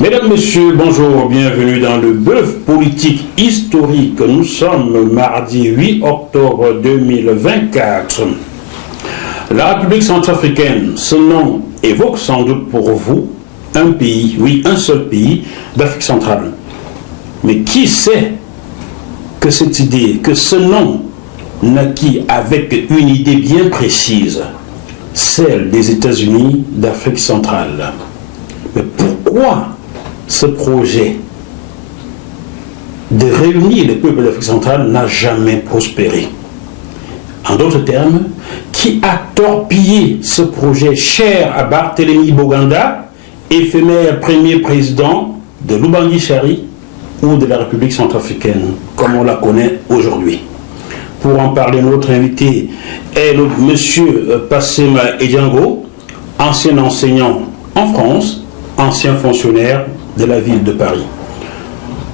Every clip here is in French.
Mesdames, Messieurs, bonjour, bienvenue dans le bœuf politique historique. Nous sommes mardi 8 octobre 2024. La République centrafricaine, ce nom évoque sans doute pour vous un pays, oui, un seul pays d'Afrique centrale. Mais qui sait que cette idée, que ce nom naquit avec une idée bien précise, celle des États-Unis d'Afrique centrale. Mais pourquoi ce projet de réunir les peuples d'Afrique centrale n'a jamais prospéré? En d'autres termes, qui a torpillé ce projet cher à Barthélemy Boganda, éphémère premier président de l'Oubangui-Chari ou de la République centrafricaine, comme on la connaît aujourd'hui? Pour en parler, notre invité est M. Passema Edjango, ancien enseignant en France, ancien fonctionnaire de la ville de Paris.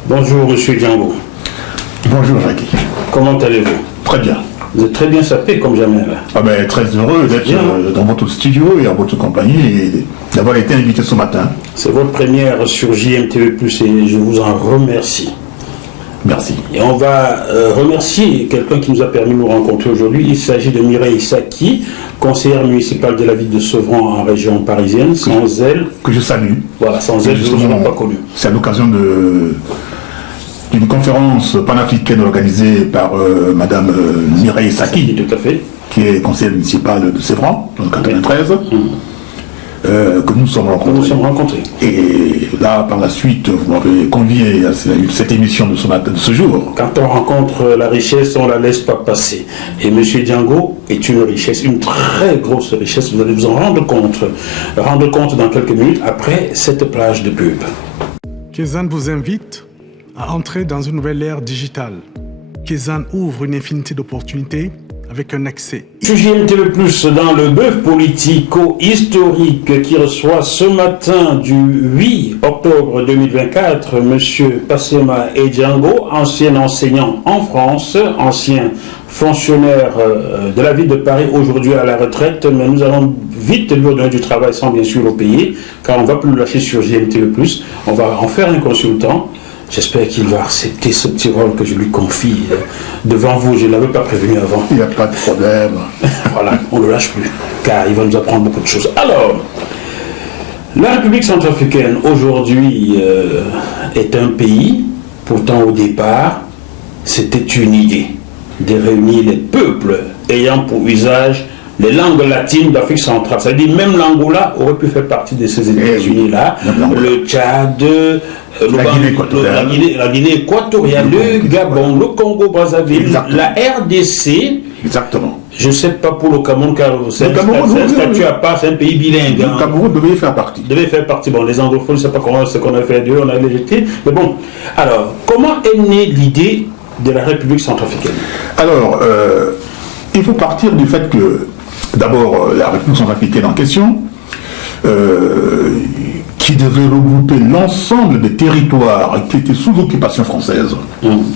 Bonjour M. Edjango. Bonjour Jackie. Comment allez-vous? Très bien. Vous êtes très bien sapé comme jamais là. Ah ben, très heureux d'être dans votre studio et en votre compagnie et d'avoir été invité ce matin. C'est votre première sur JMTV+, et je vous en remercie. Merci. Et on va remercier quelqu'un qui nous a permis de nous rencontrer aujourd'hui. Il s'agit de Mireille Saki, conseillère municipale de la ville de Sevran en région parisienne. Sans elle... Que je salue. Voilà, sans elle, je ne vous aurais pas connu. C'est à l'occasion d'une conférence panafricaine organisée par Madame Mireille Saki, tout à fait, qui est conseillère municipale de Sevran, dans le 93. Que nous sommes rencontrés. Et là, par la suite, vous m'avez convié à cette émission de ce matin, de ce jour. Quand on rencontre la richesse, on ne la laisse pas passer. Et M. Edjango est une richesse, une très grosse richesse. Vous allez vous en rendre compte dans quelques minutes après cette plage de pub. Kezan vous invite à entrer dans une nouvelle ère digitale. Kezan ouvre une infinité d'opportunités avec un accès. JMTV+, dans le bœuf politico-historique qui reçoit ce matin du 8 octobre 2024 M. Passema Edjango, ancien enseignant en France, ancien fonctionnaire de la ville de Paris, aujourd'hui à la retraite, mais nous allons vite lui donner du travail sans bien sûr le payer, car on ne va plus le lâcher sur JMTV+, on va en faire un consultant. J'espère qu'il va accepter ce petit rôle que je lui confie devant vous. Je ne l'avais pas prévenu avant. Il n'y a pas de problème. Voilà, on ne le lâche plus, car il va nous apprendre beaucoup de choses. Alors, la République centrafricaine, aujourd'hui, est un pays, pourtant au départ, c'était une idée de réunir les peuples ayant pour usage les langues latines d'Afrique centrale. C'est-à-dire même l'Angola aurait pu faire partie de ces États-Unis-là. Le Tchad, la Guinée équatoriale, le Gabon, le Congo-Brazzaville, la RDC. Exactement. Je ne sais pas pour le Cameroun, car c'est un statut à part, c'est un pays bilingue. Le Cameroun devait faire partie. Bon, les anglophones, je ne sais pas ce qu'on a fait d'eux, on a l'éjecté. Mais bon, alors, comment est née l'idée de la République centrafricaine? Alors, il faut partir du fait que, d'abord, la République centrafricaine en question, qui devait regrouper l'ensemble des territoires qui étaient sous occupation française,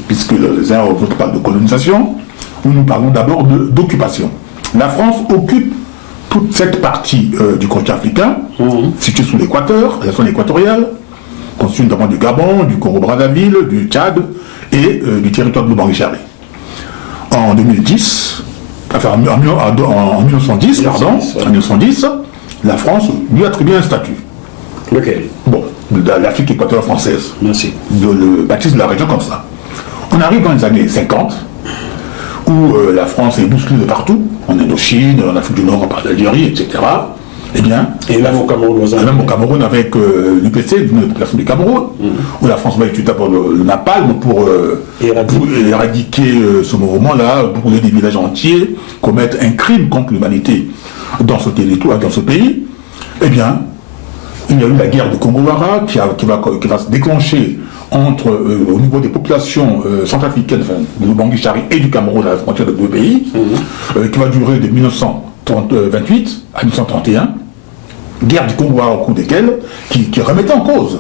puisque les uns autres parlent de colonisation, nous parlons d'abord d'occupation. La France occupe toute cette partie du continent africain, située sous l'équateur, la zone équatoriale, constituée notamment du Gabon, du Congo-Brazzaville, du Tchad et du territoire de l'Oubangui-Chari. En 2010, enfin en 1910, en 1910, la France lui attribue un statut. Lequel? Bon, de l'Afrique équatoriale française. Merci. Le baptiste de la région comme ça. On arrive dans les années 50, où la France est bousculée de partout, en Indochine, en Afrique du Nord, en Algérie, etc. Eh bien, et même au Cameroun, avec l'UPC, l'Union de population du Cameroun, où la France va utiliser d'abord le napalm pour éradiquer ce mouvement-là, brûler des villages entiers, commettre un crime contre l'humanité dans ce territoire, dans ce pays. Eh bien, il y a eu la guerre de Congo-Wara qui va se déclencher au niveau des populations centrafricaines, enfin, de l'Oubangui-Chari et du Cameroun à la frontière de deux pays, qui va durer de 1928 à 1931. Guerre du Congo-Wara au cours desquelles, qui remettait en cause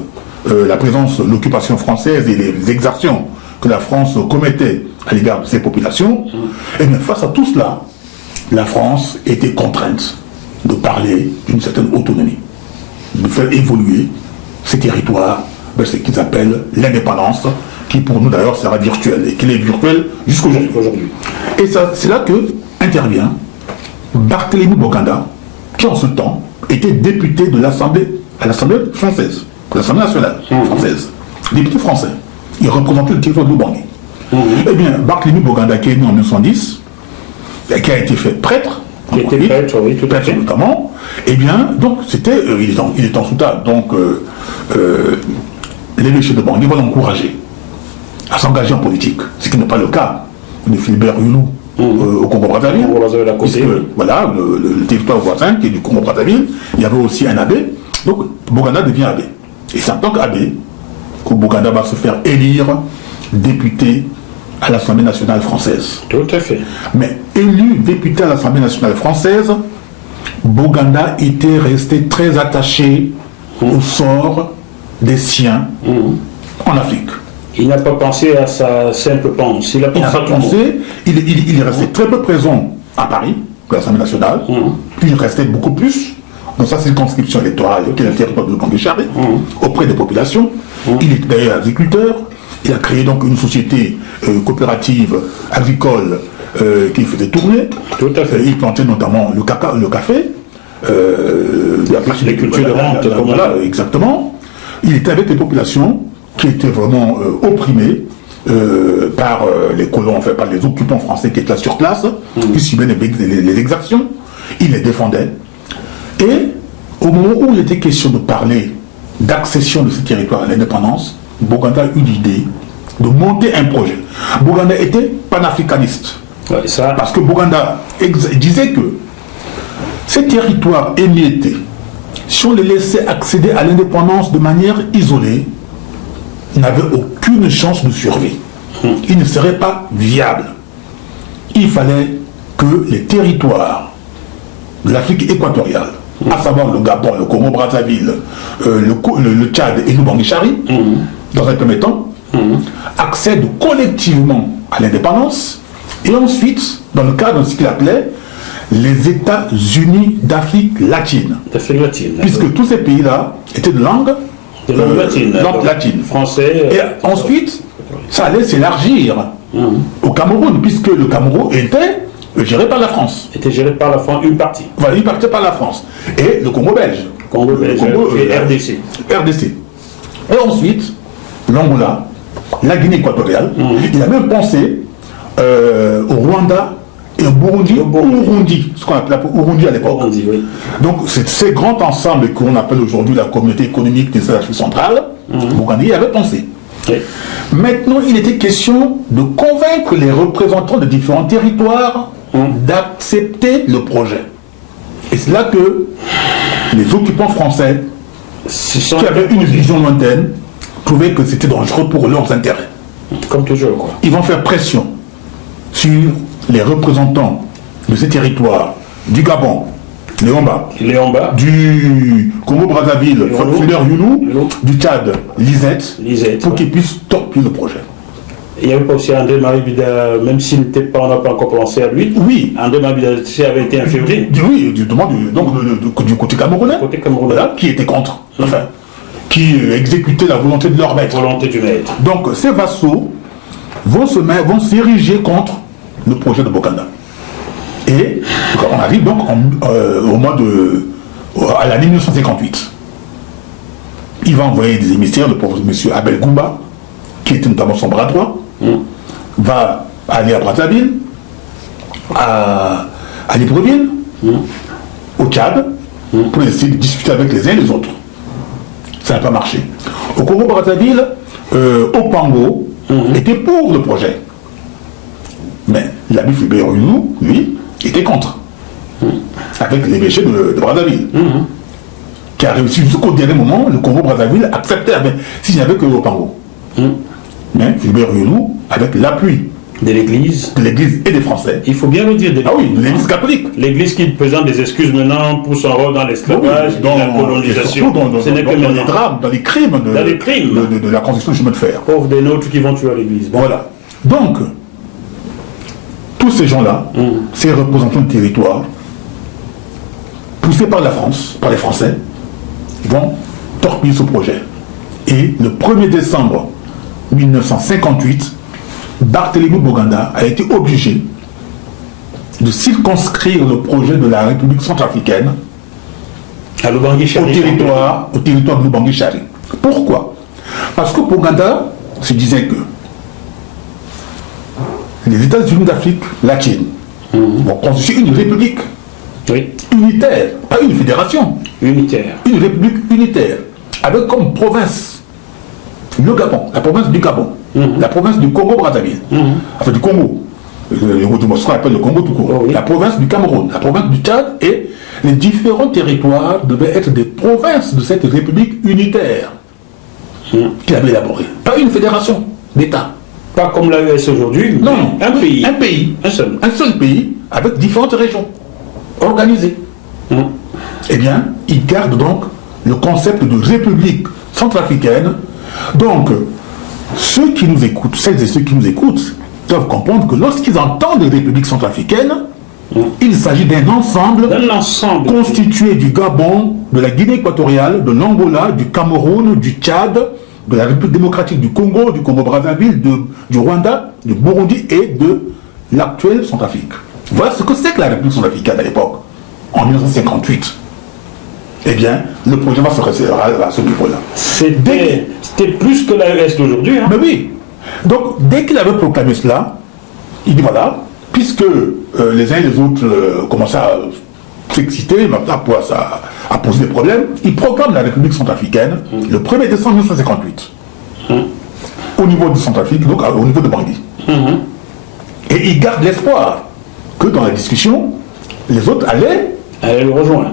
la présence, l'occupation française et les exactions que la France commettait à l'égard de ces populations. Et bien face à tout cela, la France était contrainte de parler d'une certaine autonomie, de faire évoluer ces territoires, ce qu'ils appellent l'indépendance, qui pour nous d'ailleurs sera virtuelle, et qui est virtuelle jusqu'aujourd'hui. Et c'est là que intervient Barthélemy Boganda, qui en ce temps était député de l'Assemblée française, l'Assemblée nationale française, député français. Il représentait le territoire de l'Ubangi. Eh bien, Barthélemy Boganda, qui est né en 1910, et qui a été fait prêtre, qui était prêtre, oui, tout à fait. Notamment, eh bien, donc, c'était, il est en soutane, donc, l'évêché de Bangui va l'encourager à s'engager en politique, ce qui n'est pas le cas de Philbert Hulou au Congo-Brazzaville, puisque, voilà, le territoire voisin, qui est du Congo-Brazzaville, il y avait aussi un abbé, donc, Boganda devient abbé. Et c'est en tant qu'abbé que Boganda va se faire élire député à l'Assemblée nationale française. Tout à fait. Mais élu député à l'Assemblée nationale française, Boganda était resté très attaché au sort des siens en Afrique. Il n'a pas pensé à sa simple pensée. Il a pensé il est resté très peu présent à Paris, à l'Assemblée nationale. Puis il restait beaucoup plus dans sa circonscription électorale, qui est le territoire de Bangui-Charé, auprès des populations. Il était d'ailleurs agriculteur. Il a créé donc une société coopérative agricole qui faisait tourner. Tout à fait. Il plantait notamment le café, les cultures de rente. Voilà, exactement. Il était avec les populations qui étaient vraiment opprimées par les colons, enfin par les occupants français qui étaient là sur place, qui subivaient les exactions. Il les défendait. Et au moment où il était question de parler d'accession de ce territoire à l'indépendance, Boganda a eu l'idée de monter un projet. Boganda était panafricaniste. Ouais, ça. Parce que Boganda disait que ces territoires émiettés, si on les laissait accéder à l'indépendance de manière isolée, n'avaient aucune chance de survie. Ils ne seraient pas viables. Il fallait que les territoires de l'Afrique équatoriale, à savoir le Gabon, le Congo-Brazzaville, le Tchad et l'Ubangi-Chari, dans un premier temps, accèdent collectivement à l'indépendance, et ensuite, dans le cadre de ce qu'il appelait les États-Unis d'Afrique latine. Puisque tous ces pays-là étaient de langue latine. Français. Et ensuite, ça allait s'élargir au Cameroun, puisque le Cameroun était géré par la France. Était géré par la France, une partie. Voilà, une partie par la France. Et le Congo belge. Et RDC. RDC. Et ensuite, l'Angola, la Guinée équatoriale. Il a même pensé au Rwanda et au Burundi, ce qu'on appelait Burundi à l'époque. Oui. Donc, c'est ces grands ensembles qu'on appelle aujourd'hui la communauté économique des États centrales. Boganda y avait pensé. Oui. Maintenant, il était question de convaincre les représentants de différents territoires d'accepter le projet. Et c'est là que les occupants français, qui avaient une vision lointaine, trouvaient que c'était dangereux pour leurs intérêts. Comme toujours, quoi. Ils vont faire pression sur les représentants de ces territoires, du Gabon, Léomba, du Congo-Brazzaville, Philbert Hulou, du Tchad, Lisette, pour qu'ils puissent torpiller le projet. Il n'y avait pas aussi André-Marie Bida, même s'il n'était pas, on n'a pas encore pensé à lui. Oui. André-Marie Bida avait été infirmier. Oui, du côté camerounais. Voilà, qui était contre. Enfin, qui exécutait la volonté de leur maître. Volonté du maître. Donc ces vassaux vont s'ériger contre le projet de Boganda. Et on arrive donc à l'année 1958. Il va envoyer des émissaires, le professeur M. Abel Goumba, qui était notamment son bras droit, va aller à Brazzaville, à Libreville, au Tchad, pour essayer de discuter avec les uns et les autres. Ça n'a pas marché. Au Congo-Brazzaville, Opango était pour le projet. Mais l'abbé Philbert Hulou, lui, était contre. Avec l'évêché de Brazzaville. Qui a réussi jusqu'au dernier moment, le Congo-Brazzaville acceptait, s'il n'y avait que Opango. Mais Philbert Hulou, avec l'appui de l'Église et des Français. Il faut bien le dire. Ah oui, de l'Église catholique. L'Église qui présente des excuses maintenant pour son rôle dans l'esclavage, dans la colonisation. Dans les drames, dans les crimes de la construction du chemin de fer. Pauvres des nôtres qui vont tuer l'Église. Bon. Voilà. Donc, tous ces gens-là, ces représentants de territoire, poussés par la France, par les Français, vont torpiller ce projet. Et le 1er décembre 1958, Barthélemy Boganda a été obligé de circonscrire le projet de la République centrafricaine au territoire de Lubangui-Chari. Pourquoi? Parce que Boganda se disait que les États-Unis d'Afrique latine vont constituer une république unitaire, pas une fédération. Unitaire. Une république unitaire, avec comme province le Gabon, la province du Gabon, la province du Congo-Brazzaville, enfin du Congo, ce qu'on appelle le Congo tout court, la province du Cameroun, la province du Tchad, et les différents territoires devaient être des provinces de cette république unitaire qu'il avait élaborée. Pas une fédération d'États. Pas comme l'AES aujourd'hui, non, un pays. Un pays. Un seul. Un seul pays avec différentes régions organisées. Eh bien, il garde donc le concept de république centrafricaine. Donc, ceux qui nous écoutent, celles et ceux qui nous écoutent, doivent comprendre que lorsqu'ils entendent république centrafricaine, il s'agit d'un ensemble constitué du Gabon, de la Guinée équatoriale, de l'Angola, du Cameroun, du Tchad, de la République démocratique du Congo-Brazzaville, du Rwanda, du Burundi et de l'actuelle Centrafrique. Voilà ce que c'est que la République centrafricaine à l'époque, en 1958. Eh bien, le projet va se référer à ce niveau-là. C'était plus que l'AES d'aujourd'hui. Hein. Mais oui. Donc, dès qu'il avait proclamé cela, il dit voilà, puisque les uns et les autres commençaient à s'exciter, maintenant à poser des problèmes, il proclame la République centrafricaine le 1er décembre 1958. Au niveau de Centrafrique, donc au niveau de Bangui. Et il garde l'espoir que dans la discussion, les autres allaient le rejoindre.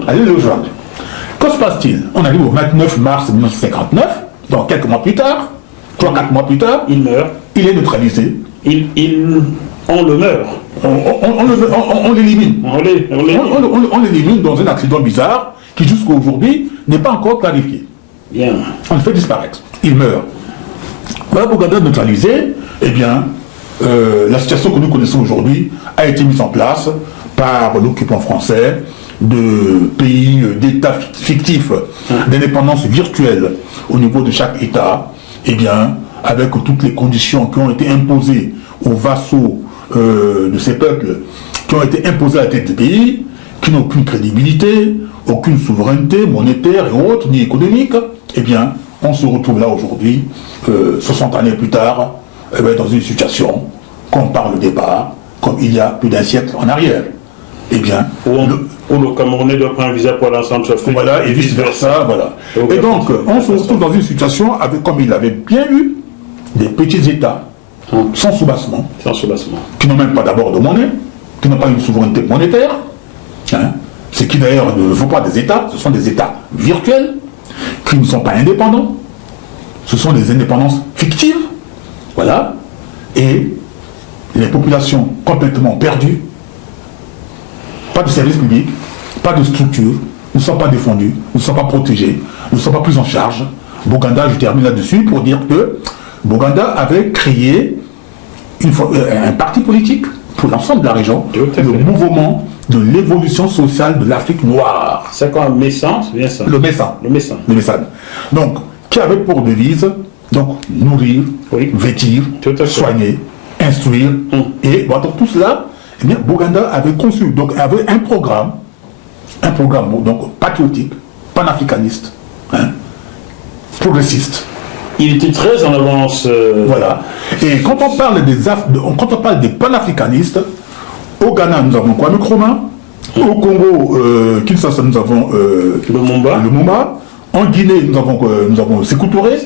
Que se passe-t-il? On arrive au 29 mars 1959, donc quelques mois plus tard, 3-4 mois plus tard, il meurt. Il est neutralisé. On le meurt. On l'élimine. On l'élimine dans un accident bizarre qui jusqu'à aujourd'hui n'est pas encore clarifié. Bien. On le fait disparaître. Il meurt. Voilà, Boganda neutralisé, eh bien, la situation que nous connaissons aujourd'hui a été mise en place par l'occupant français de pays, d'États fictifs, d'indépendance virtuelle au niveau de chaque État, eh bien, avec toutes les conditions qui ont été imposées aux vassaux de ces peuples, qui ont été imposés à la tête du pays, qui n'ont aucune crédibilité, aucune souveraineté monétaire et autres, ni économique, eh bien, on se retrouve là aujourd'hui, 60 années plus tard, eh bien, dans une situation qu'on parle au départ, comme il y a plus d'un siècle en arrière. Eh bien, où le Camerounais doit prendre un visa pour l'ensemble Centrafrique. Voilà, et vice-versa, voilà. Et donc, on se retrouve dans une situation, avec, comme il avait bien eu, des petits États, sans soubassement, qui n'ont même pas d'abord de monnaie, qui n'ont pas une souveraineté monétaire, ce qui d'ailleurs ne sont pas des États, ce sont des États virtuels, qui ne sont pas indépendants, ce sont des indépendances fictives, voilà, et les populations complètement perdues, pas de service public, pas de structure, ne sont pas défendus, ne sont pas protégés, ne sont pas pris en charge. Boganda, je termine là-dessus pour dire que Boganda avait créé un parti politique pour l'ensemble de la région, le mouvement de l'évolution sociale de l'Afrique noire. C'est quoi, Messan, c'est bien ça? Le Messan. Donc, qui avait pour devise, donc, nourrir, vêtir, soigner, instruire, et bon, donc, tout cela, eh bien, Boganda avait conçu, donc avait un programme donc patriotique, panafricaniste, progressiste. Il était très en avance. Voilà. Et quand on parle des panafricanistes, au Ghana nous avons Kwame Nkrumah, au Congo, Kinshasa nous avons Lumumba. En Guinée nous avons Sékou Touré.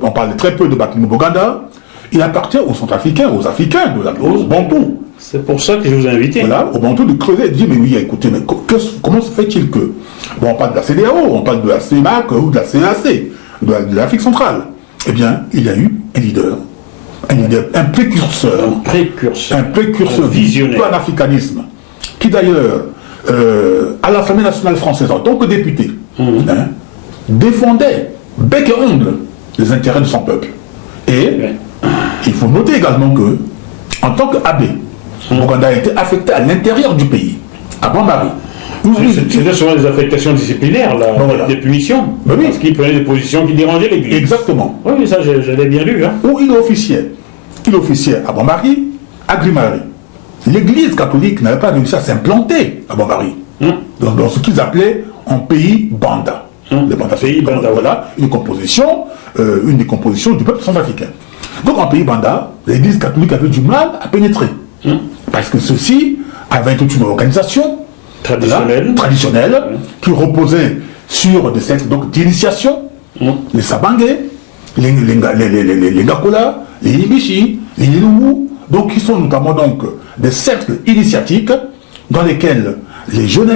On parle très peu de Barthélemy Boganda. Il appartient aux Centrafricains, aux Africains, aux Bantous. C'est pour ça que je vous ai invité. Voilà, aux Bantous de creuser et de dire, mais oui, écoutez, mais comment se fait-il que... Bon, on parle de la CEDEAO, on parle de la CEMAC ou de la CAC, de l'Afrique centrale. Eh bien, il y a eu un leader, un précurseur visionnaire, panafricanisme, qui d'ailleurs, à l'Assemblée nationale française, en tant que député, défendait bec et ongle les intérêts de son peuple. Et il faut noter également que, en tant qu'abbé, Boganda a été affecté à l'intérieur du pays, à Bambari. C'était souvent des affectations disciplinaires, là, voilà. des punitions, Oui. parce qu'ils prenaient des positions qui dérangeaient l'Église. Exactement. Oui, ça, je l'ai bien lu. Hein. Où il officiait. Il officiait à Bambari, à Grimari. L'Église catholique n'avait pas réussi à s'implanter à Bambari, dans ce qu'ils appelaient un pays banda. Le banda, Pays banda, voilà, une des compositions du peuple centrafricain. Donc en pays banda, l'Église catholique avait du mal à pénétrer. Parce que ceci avait toute une organisation traditionnelle qui reposait sur des sectes d'initiation, les Sabangé, les Ngakola, les Ibishi, les Iluwu, donc qui sont notamment donc des cercles initiatiques dans lesquels les jeunes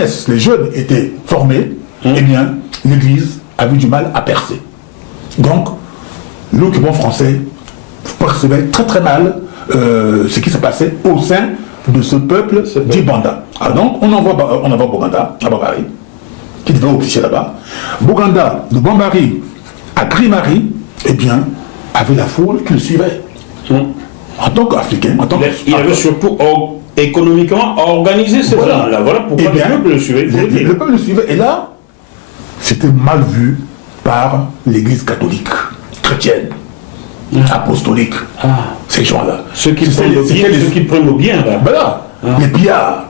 étaient formés. Eh bien, l'Église avait du mal à percer. Donc, l'occupant français percevait très très mal ce qui se passait au sein de ce peuple dit Banda. Alors donc, on envoie Boganda à Bambari, qui devait officier là-bas. Boganda de Bambari à Grimari, eh bien, avait la foule qui le suivait. En tant qu'Africain, il avait surtout économiquement organisé ces gens-là. Voilà pourquoi le peuple le suivait. Le peuple le suivait. Et là, c'était mal vu par l'Église catholique, chrétienne, apostolique. Ces gens-là. Ceux qui prennent le bien, là. Voilà. Les pillards,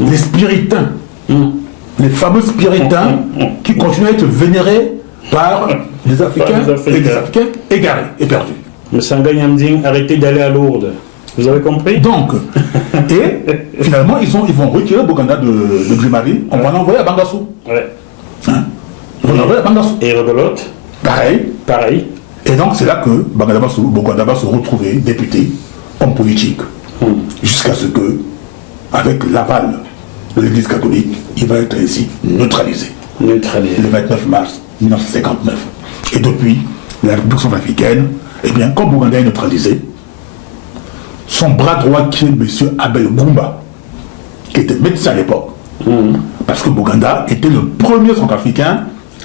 les spiritains, les fameux spiritains qui continuaient à être vénérés par les Africains égarés et perdus. M. Sanga Nyamding, arrêtez d'aller à Lourdes. Vous avez compris? Donc, et finalement, ils vont retirer Boganda de Grimari, on va l'envoyer à Bangassou. Ouais. On va l'envoyer à Bangassou. Et Rebelote? Pareil. Et donc, c'est là que Boganda va se retrouver député, homme politique, jusqu'à ce que, avec l'aval de l'Église catholique, il va être ainsi neutralisé. Le 29 mars 1959. Et depuis, la République centrafricaine, eh bien, quand Boganda est neutralisé, son bras droit qui est M. Abel Goumba, qui était médecin à l'époque, parce que Boganda était le premier centrafricain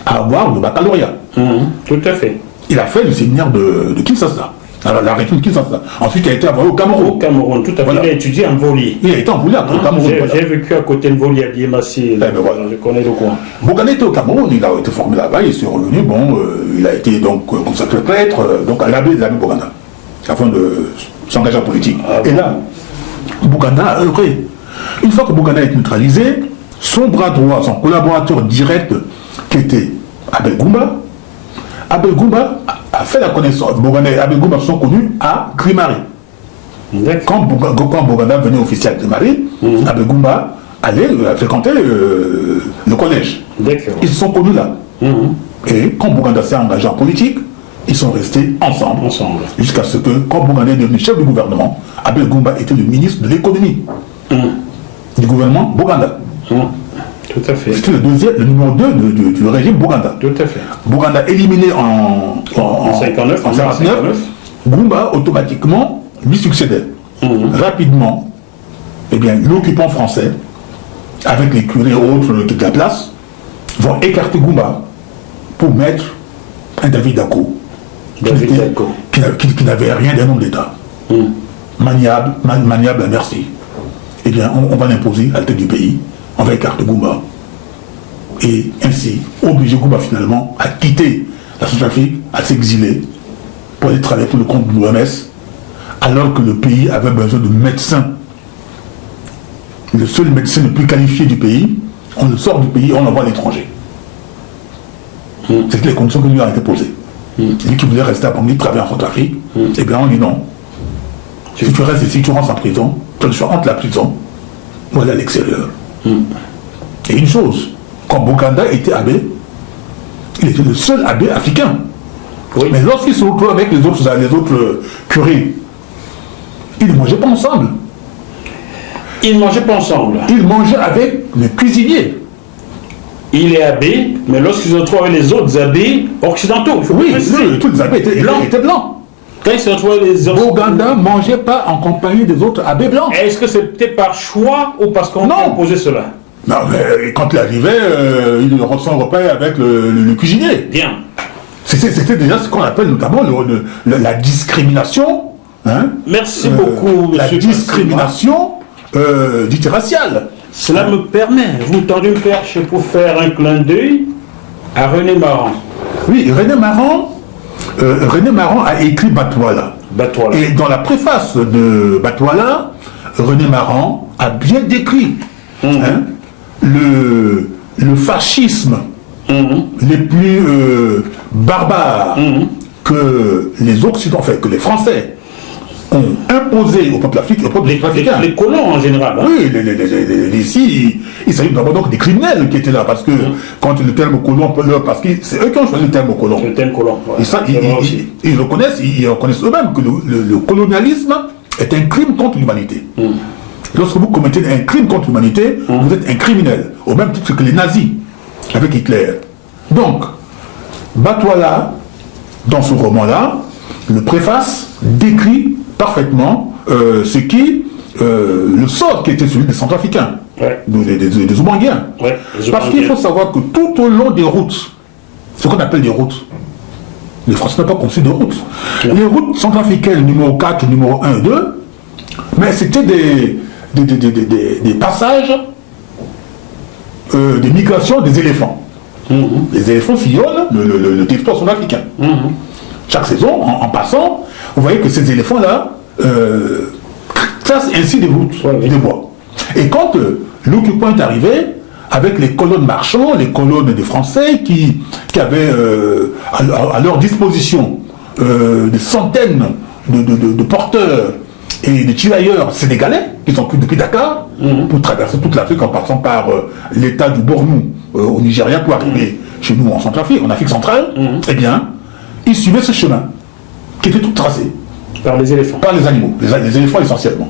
à avoir le baccalauréat. Tout à fait. Il a fait le séminaire de Kinshasa, alors la région de Kinshasa. Ensuite, il a été envoyé au Cameroun. Au Cameroun, tout à fait. Voilà. Il a étudié en Voli. Il a été envoyé au Cameroun. J'ai vécu à côté de Voli, à Diémassi. Voilà. Je connais le coin. Boganda était au Cameroun, il a été formé là-bas, il s'est revenu, il a été donc consacré prêtre, donc à l'abbé Boganda, afin de s'engager en politique. Et là, Boganda a œuvré. Une fois que Boganda est neutralisé, son bras droit, son collaborateur direct, qui était Abel Goumba a fait la connaissance. Boganda et Abel Goumba sont connus à Grimari. Quand Boganda venait officier à Grimari, Abel Goumba allait fréquenter le collège. Ils sont connus là. Et quand Boganda s'est engagé en politique, ils sont restés ensemble. Jusqu'à ce que, quand Boganda est devenu chef du gouvernement, Abel Goumba était le ministre de l'économie du gouvernement Boganda. Tout à fait. C'était le numéro 2 du régime Boganda. Tout à fait. Boganda éliminé en 59, Goumba automatiquement lui succédait. Rapidement, eh bien, l'occupant français, avec les curés et autres de la place, vont écarter Goumba pour mettre un David Dacko, qui n'avait rien d'un homme d'État. Maniable à merci. Eh bien, on va l'imposer à la tête du pays, on va écarter Goumba. Et ainsi, obliger Goumba finalement à quitter la Centrafrique, à s'exiler, pour aller travailler pour le compte de l'OMS, alors que le pays avait besoin de médecins. Le seul médecin le plus qualifié du pays, on le sort du pays, on l'envoie à l'étranger. C'était les conditions qui lui ont été posées. Lui qui voulait rester à Bangui, travailler en Centrafrique, eh bien on dit non. Si tu restes ici, tu rentres en prison, tu le choix entre la prison, ou aller à l'extérieur. Et une chose, quand Boganda était abbé, il était le seul abbé africain. Oui. Mais lorsqu'il se retrouvait avec les autres curés, ils ne mangeaient pas ensemble. Ils ne mangeaient pas ensemble. Ils mangeaient avec le cuisinier. Il est abbé, mais lorsqu'ils se retrouvent avec les autres abbés occidentaux, oui, tous les abbés étaient blancs. Quand ils se retrouvent avec les autres... Boganda ne mangeait pas en compagnie des autres abbés blancs. Est-ce que c'était par choix ou parce qu'on imposait cela? Non, mais quand il arrivait, il reçoit un repas avec le cuisinier. Bien. C'était déjà ce qu'on appelle notamment la discrimination. Hein, merci beaucoup, la discrimination d'unité raciale. Cela me permet, vous me tendez une perche pour faire un clin d'œil à René Maran. Oui, René Maran a écrit Batouala. Et dans la préface de Batouala, René Maran a bien décrit le fascisme les plus barbares que les Occidentaux, enfin que les Français ont imposé au peuple africain, au peuple africain. Les colons en général. Hein. Oui, ici, il s'agit d'abord donc des criminels qui étaient là, parce que quand le terme colon, parce que c'est eux qui ont choisi le terme colon. Le terme colon. Ouais, et ça, ils reconnaissent eux-mêmes que le colonialisme est un crime contre l'humanité. Lorsque vous commettez un crime contre l'humanité, vous êtes un criminel, au même titre que les nazis avec Hitler. Donc, Batouala, dans ce roman-là, le préface décrit parfaitement le sort qui était celui des Centrafricains, des Oumanguiens. Ouais, parce qu'il faut savoir que tout au long des routes, ce qu'on appelle des routes, les Français n'ont pas conçu de routes. Ouais. Les routes centrafricaines numéro 4, numéro 1 et 2, mais c'était des passages des migrations des éléphants. Les éléphants sillonnent le territoire centrafricain. Chaque saison, en passant, vous voyez que ces éléphants-là tracent ainsi des routes, des voies. Et quand l'occupant est arrivé, avec les colonnes marchands, les colonnes des Français qui avaient à leur disposition des centaines de porteurs et de tirailleurs sénégalais qui sont plus depuis Dakar pour traverser toute l'Afrique en passant par l'état du Bornou au Nigeria pour arriver chez nous en Centrafrique, en Afrique centrale, eh bien, ils suivaient ce chemin qui était tout tracé. Par les éléphants. Par les animaux, les éléphants essentiellement.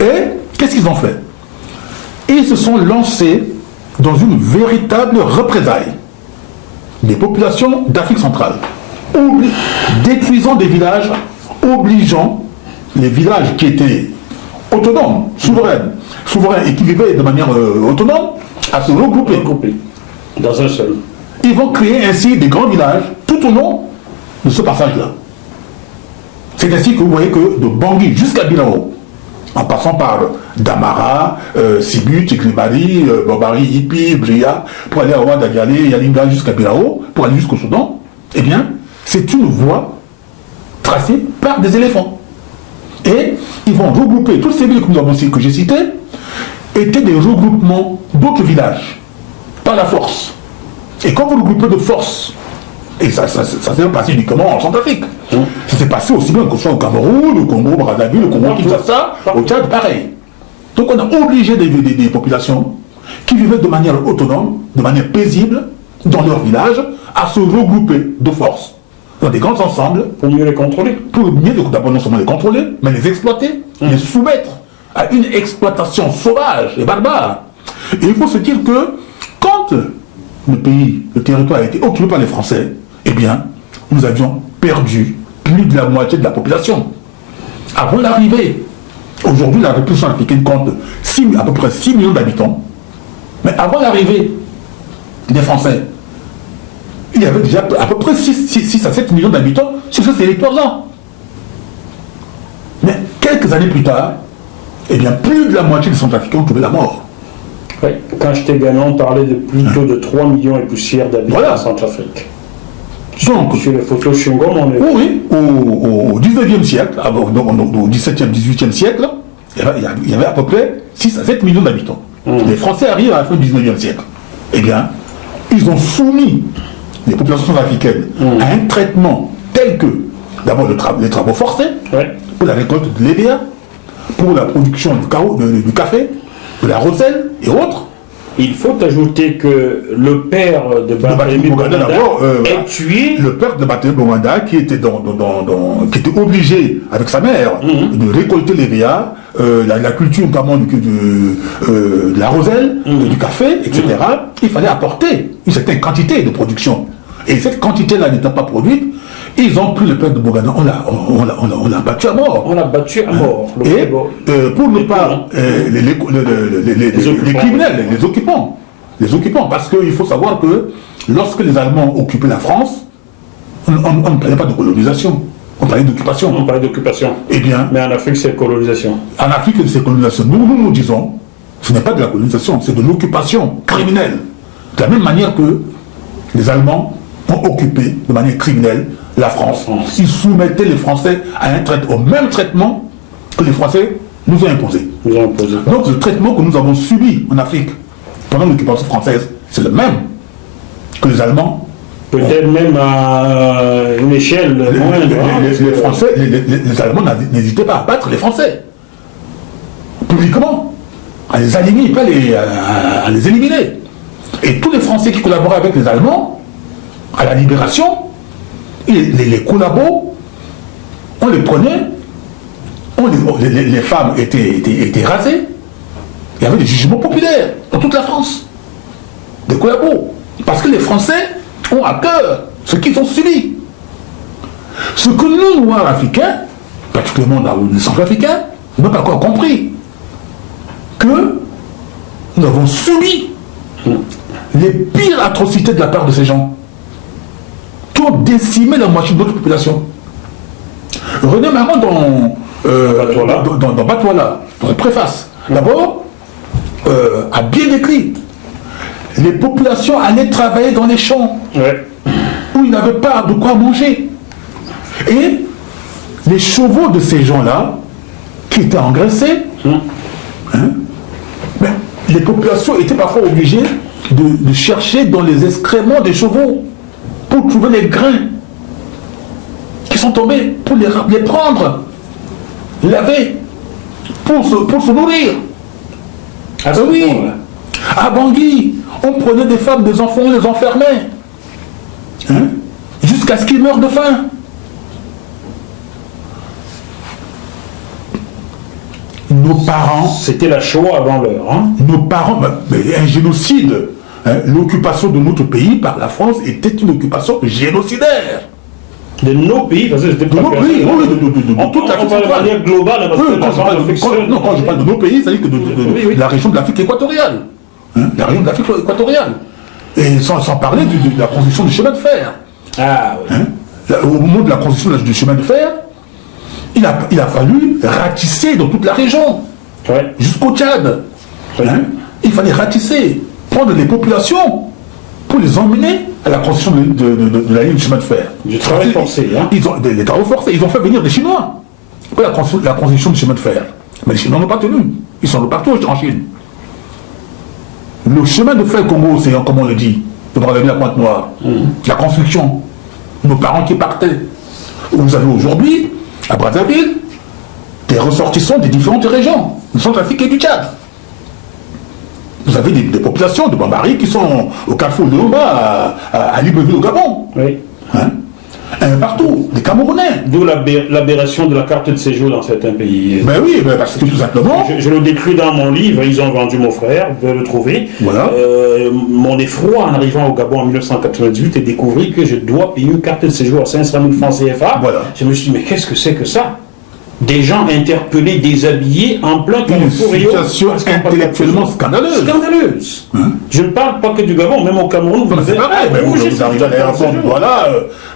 Et qu'est-ce qu'ils ont fait? Ils se sont lancés dans une véritable représaille des populations d'Afrique centrale, détruisant des villages, obligeant les villages qui étaient autonomes, souverains et qui vivaient de manière autonome à se regrouper. Dans un seul. Ils vont créer ainsi des grands villages tout au long de ce passage-là. C'est ainsi que vous voyez que de Bangui jusqu'à Bilao, en passant par Damara, Sibu, Tchiklibari, Bobari, Ipi, Bria, pour aller à Ouadagale, Yalinga jusqu'à Bilao, pour aller jusqu'au Soudan, eh bien, c'est une voie tracée par des éléphants. Et ils vont regrouper toutes ces villes que j'ai citées, étaient des regroupements d'autres villages, par la force. Et quand vous regroupez de force, et ça s'est passé uniquement en Centrafrique. Ça s'est passé aussi bien que ce soit au Cameroun, au Congo, Brazzaville, au Congo, Kinshasa, au Tchad, pareil. Donc on a obligé des populations qui vivaient de manière autonome, de manière paisible, dans leur village, à se regrouper de force, dans des grands ensembles. Pour mieux les contrôler. Pour mieux, d'abord non seulement les contrôler, mais les exploiter, les soumettre à une exploitation sauvage et barbare. Et il faut se dire que quand le territoire a été occupé par les Français, eh bien, nous avions perdu plus de la moitié de la population. Avant l'arrivée, aujourd'hui, la République centrafricaine compte à peu près 6 millions d'habitants. Mais avant l'arrivée des Français, il y avait déjà à peu près 6 à 7 millions d'habitants sur ce territoire-là. Mais quelques années plus tard, eh bien, plus de la moitié des Centrafricains ont trouvé la mort. Oui, quand j'étais gamin, on parlait de plutôt de 3 millions et poussières d'habitants en Centrafrique. Donc, sur les photos Chungom, on est... Oui, au 19e siècle, au 17e, 18e siècle, il y avait à peu près 6 à 7 millions d'habitants. Les Français arrivent à la fin du 19e siècle. Eh bien, ils ont soumis les populations africaines à un traitement tel que, d'abord, les travaux forcés, pour la récolte de l'EVA, pour la production du café, de la roselle et autres. Il faut ajouter que le père de Barthélemy Bonganda est tué. Le père de Barthélemy Bonganda qui était qui était obligé avec sa mère de récolter les VA, la culture notamment de la roselle, du café, etc. Il fallait apporter une certaine quantité de production. Et cette quantité-là n'étant pas produite, ils ont pris le père de Bonganda, on l'a battu à mort. On l'a battu à mort. Et pour ne pas les criminels, les occupants, parce qu'il faut savoir que lorsque les Allemands occupaient la France, on ne parlait pas de colonisation. On parlait d'occupation. On parlait d'occupation. Eh bien, mais en Afrique, c'est colonisation. En Afrique, c'est colonisation. Nous disons, ce n'est pas de la colonisation, c'est de l'occupation criminelle. De la même manière que les Allemands ont occupé de manière criminelle la France. Ils soumettaient les Français au même traitement que les Français nous ont imposé. Donc le traitement que nous avons subi en Afrique pendant l'occupation française, c'est le même que les Allemands. Peut-être même à une échelle moindre. Les Français, les Allemands n'hésitaient pas à battre les Français. Publiquement. À les aligner, pas à les éliminer. Et tous les Français qui collaboraient avec les Allemands, à la libération, les collabos, on les prenait, les femmes étaient rasées. Il y avait des jugements populaires dans toute la France. Des collabos. Parce que les Français ont à cœur ce qu'ils ont subi. Ce que nous, Noirs africains, particulièrement les Centrafricains, n'ont pas encore compris. Que nous avons subi les pires atrocités de la part de ces gens qui ont décimé la moitié de notre population. René Marant dans Batouala, dans la préface, d'abord, a bien décrit les populations allaient travailler dans les champs où ils n'avaient pas de quoi manger. Et les chevaux de ces gens-là, qui étaient engraissés, mais les populations étaient parfois obligées de chercher dans les excréments des chevaux pour trouver les grains qui sont tombés, pour les prendre, laver, pour se nourrir. Oui. À Bangui, on prenait des femmes, des enfants, on les enfermait. Jusqu'à ce qu'ils meurent de faim. Nos parents... C'était la Shoah avant l'heure. Nos parents... un génocide. L'occupation de notre pays par la France était une occupation génocidaire. De nos pays, parce que c'était pas... De nos pays, de toute l'Afrique centrale. De manière globale, quand je parle de nos pays, ça veut dire que de la région de l'Afrique équatoriale. La région de l'Afrique équatoriale. Et sans parler de la construction du chemin de fer. Au moment de la construction du chemin de fer, il a fallu ratisser dans toute la région, jusqu'au Tchad. Il fallait ratisser, prendre les populations pour les emmener à la construction de la ligne du chemin de fer. Du travail forcé. Des travaux forcés. Ils ont fait venir des Chinois pour la construction du chemin de fer. Mais les Chinois n'ont pas tenu. Ils sont partout en Chine. Le chemin de fer Congo-Océan, comme on le dit, de Brazzaville à Pointe-Noire, la construction, nos parents qui partaient. Vous avez aujourd'hui, à Brazzaville, des ressortissants des différentes régions, du Centrafrique et du Tchad. Vous avez des populations de Bambari qui sont au carrefour de Lomba, à Libreville au Gabon. Oui. Partout, des Camerounais. D'où l'aberration de la carte de séjour dans certains pays. Ben oui, parce que tout simplement... Je le décris dans mon livre, ils ont vendu mon frère, vous pouvez le trouver. Voilà. Mon effroi en arrivant au Gabon en 1998 et découvrir que je dois payer une carte de séjour à 500 000 francs CFA. Voilà. Je me suis dit, mais qu'est-ce que c'est que ça? Des gens interpellés, déshabillés, en plein carrefour. Une situation intellectuellement scandaleuse. Scandaleuse. Je ne parle pas que du Gabon, même au Cameroun. C'est pareil, vous arrivez à l'aéroport de Douala,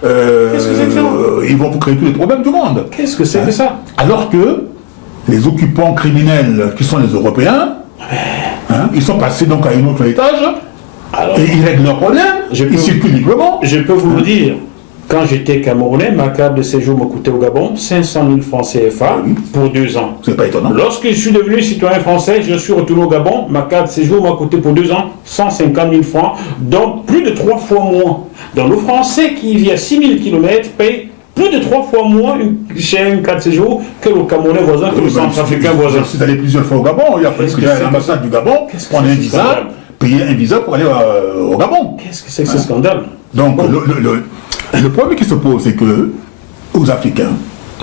qu'est-ce que c'est que ça? Ils vont vous créer tous les problèmes du monde. Qu'est-ce que c'est que ça? Alors que les occupants criminels, qui sont les Européens, ils sont passés donc à un autre étage, et ils règlent leurs problèmes, ils circulent librement. Je peux vous le dire. Quand j'étais Camerounais, ma carte de séjour me coûtait au Gabon 500 000 francs CFA pour 2 ans. C'est pas étonnant. Lorsque je suis devenu citoyen français, je suis retourné au Gabon, ma carte de séjour m'a coûté pour 2 ans 150 000 francs, donc plus de 3 fois moins. Donc le Français qui vit à 6 000 km paye plus de 3 fois moins chez une carte de séjour que le Camerounais voisin, que le Centrafricain voisin. Si vous allez plusieurs fois au Gabon, il a fallu que j'aille à l'ambassade du Gabon, prendre un visa, payer un visa pour aller au Gabon. Qu'est-ce que c'est que ce scandale? Donc le problème qui se pose, c'est que aux Africains,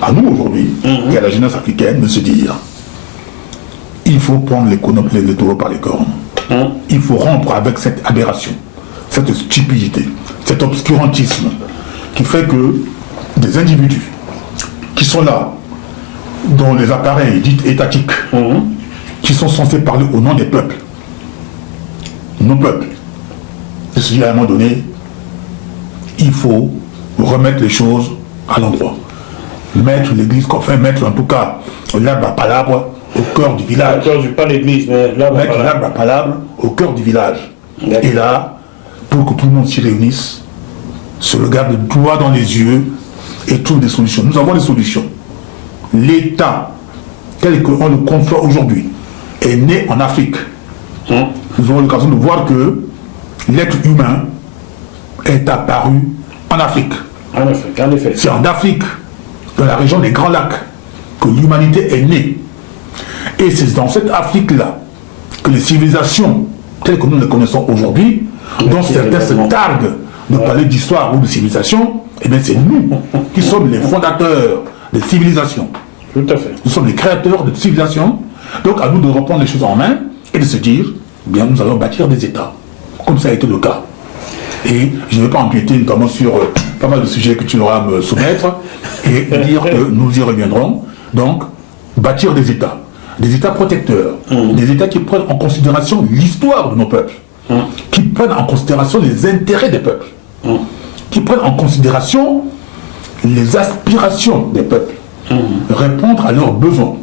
à nous aujourd'hui, et à la jeunesse africaine, de se dire, il faut prendre les taureaux par les cornes. Il faut rompre avec cette aberration, cette stupidité, cet obscurantisme, qui fait que des individus qui sont là, dans les appareils dits étatiques, qui sont censés parler au nom des peuples, nos peuples, de se dire à un moment donné, il faut remettre les choses à l'endroit. mettre l'église, enfin mettre en tout cas l'arbre à palabre au cœur du village. Pas l'église, mais l'arbre à palabre au cœur du village. Et là, pour que tout le monde s'y réunisse, se regarde droit dans les yeux et trouve des solutions. Nous avons des solutions. L'État, tel qu'on le conçoit aujourd'hui, est né en Afrique. Nous avons l'occasion de voir que l'être humain est apparu en Afrique. En Afrique, en effet. C'est en Afrique, dans la région des Grands Lacs, que l'humanité est née. Et c'est dans cette Afrique-là que les civilisations, telles que nous les connaissons aujourd'hui, dont certains se targuent de parler d'histoire ou de civilisation, eh bien c'est nous qui sommes les fondateurs des civilisations. Tout à fait. Nous sommes les créateurs de civilisations. Donc à nous de reprendre les choses en main et de se dire, eh bien nous allons bâtir des États, comme ça a été le cas. Et je ne vais pas empiéter notamment sur pas mal de sujets que tu auras à me soumettre et dire que nous y reviendrons. Donc, bâtir des États protecteurs, des États qui prennent en considération l'histoire de nos peuples, qui prennent en considération les intérêts des peuples, qui prennent en considération les aspirations des peuples, répondre à leurs besoins,